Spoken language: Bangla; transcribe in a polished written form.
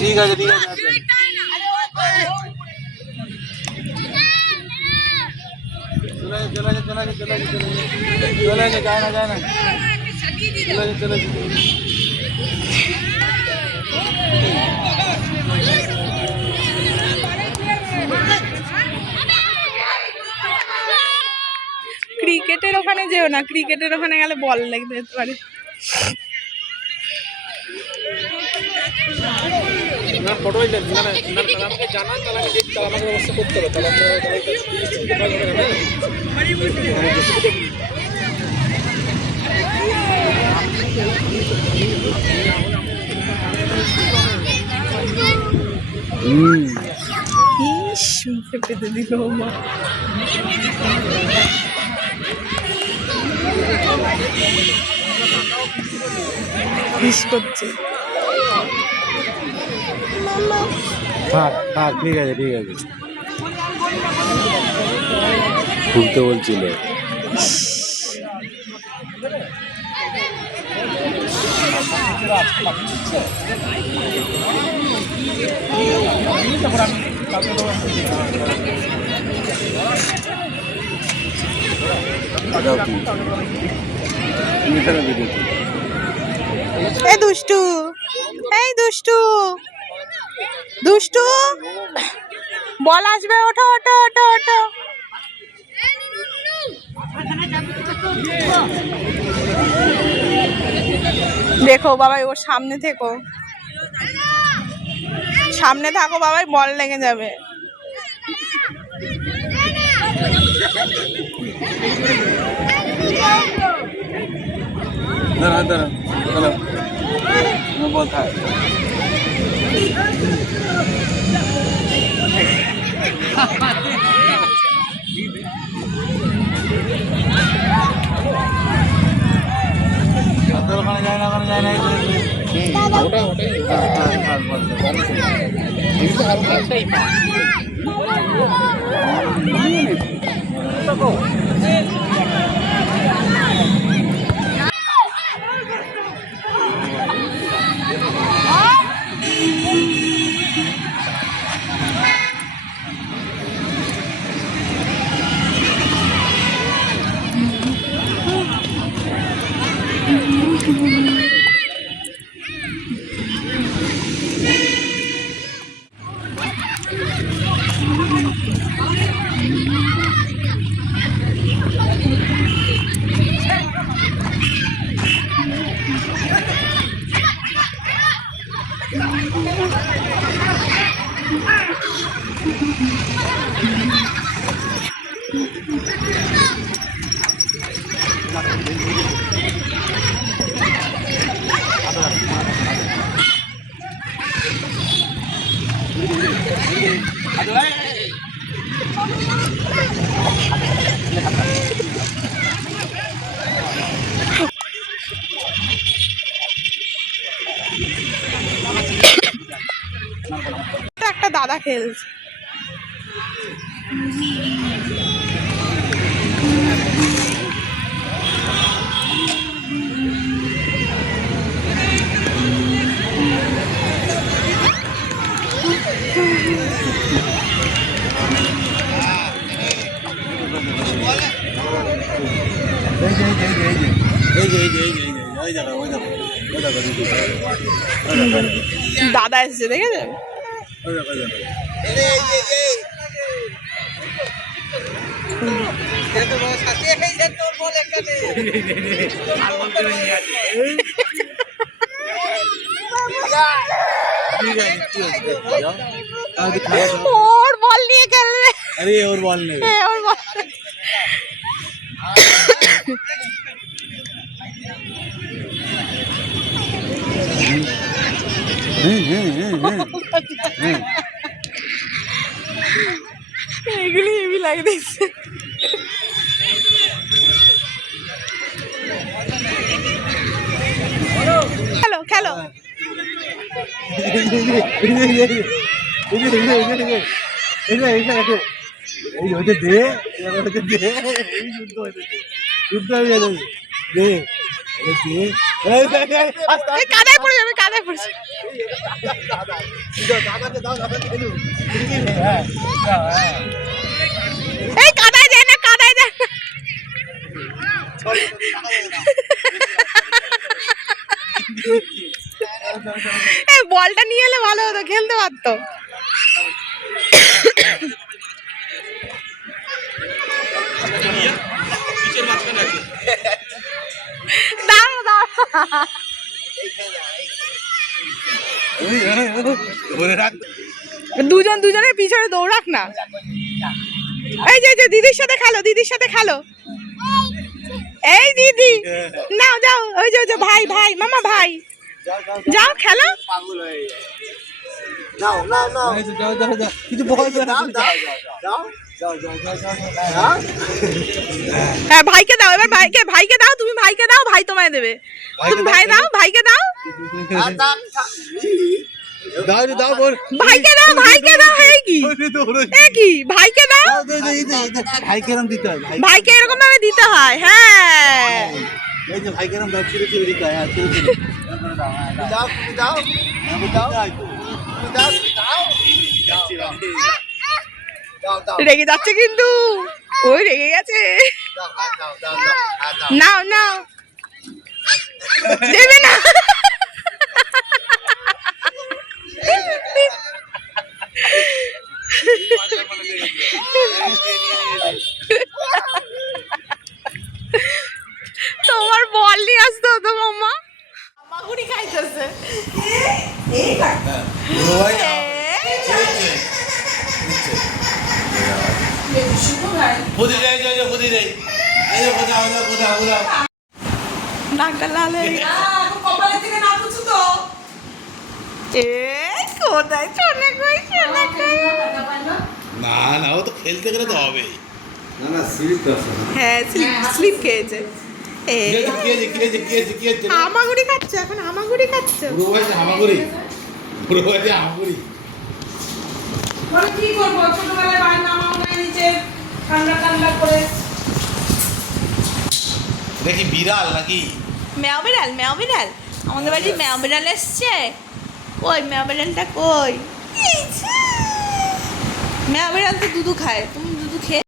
ঠিক আছে ঠিক আছে চলে যায় না যায় না চলে ক্রিকেটের ওখানে যেও না, ক্রিকেটের ওখানে গেলে বল লেগে যেতে পারে। মুখে পেতে দিল মা। করছে ঠিক আছে ঠিক আছে খুলতে বলছিল। এই দুষ্টু, এই দুষ্টু, দুষ্টু বল আসবে, ওঠো ওঠো ওঠো ওঠো। দেখো বাবাই, ওর সামনে থেকো, সামনে থাকো বাবাই, বল লেগে যাবে। দাঁড়া দাঁড়া চলো বল থাক। ওখানে যায় না, ওখানে যায় না। একটা দাদা খেলছে। দাদা এসেছে, দেখেছে? ওর বল নিয়ে খেলবে। আরে ওর বল নেই, ওর বল। এগুলি হেভি লাগে দেখছে। খেলো খেলো। কাদায় পড়ে যাবে, কাদায় পড়ে যাবে। এই কাদায় যায় না, কাদায় যায় না। এই বলটা নিয়ে এলে ভালো হতো, খেলতে পারতো। দাঁড়া দাঁড়া, দুজন দুজনের পিছনে দৌড়াক না। এই যে দিদির সাথে খেলো, দিদির সাথে খেলো। এই দিদি নাও যাও, ওই যে ভাই ভাই মামা ভাই যাও খেলো। হ্যাঁ ভাইকে দাও, এবার ভাইকে ভাইকে দাও, তুমি ভাইকে দাও, ভাই তোমায় দেবে। তুমি ভাই দাও, ভাইকে দাও, ভাইকে দাও, ভাইকে দাও। এই কি ভাইকে দাও, ভাইকে এরকম ভাবে দিতে হয়। হ্যাঁ রেগে যাচ্ছে কিন্তু, ওই রেগে গেছে। নাও নাও, দেবে না। তোমার বল নিয়ে আসতে হতো মাম্মা। মাগুড়ি খাইতেছে। নাকটা লাল হয়ে গেছে। কোথায় চলে গই, চলে গই। না না, ও তো খেলতে গেলে তো হবে। হ্যাঁ স্লিপ খেয়েছে। হামাগুড়ি খাচ্ছে এখন, হামাগুড়ি খাচ্ছে। কি করবো, ছোটবেলায় বাড়ির নামা নিচে ঠান্ডা ঠান্ডা করে। দেখি বিড়াল নাকি ম্যাও বিড়াল, ম্যাও বিড়াল আমাদের বাড়ি ম্যাও বিড়াল এসছে। কই ম্যাও বিড়ালটা কই? ম্যাও বিড়াল তো দুধু খায়।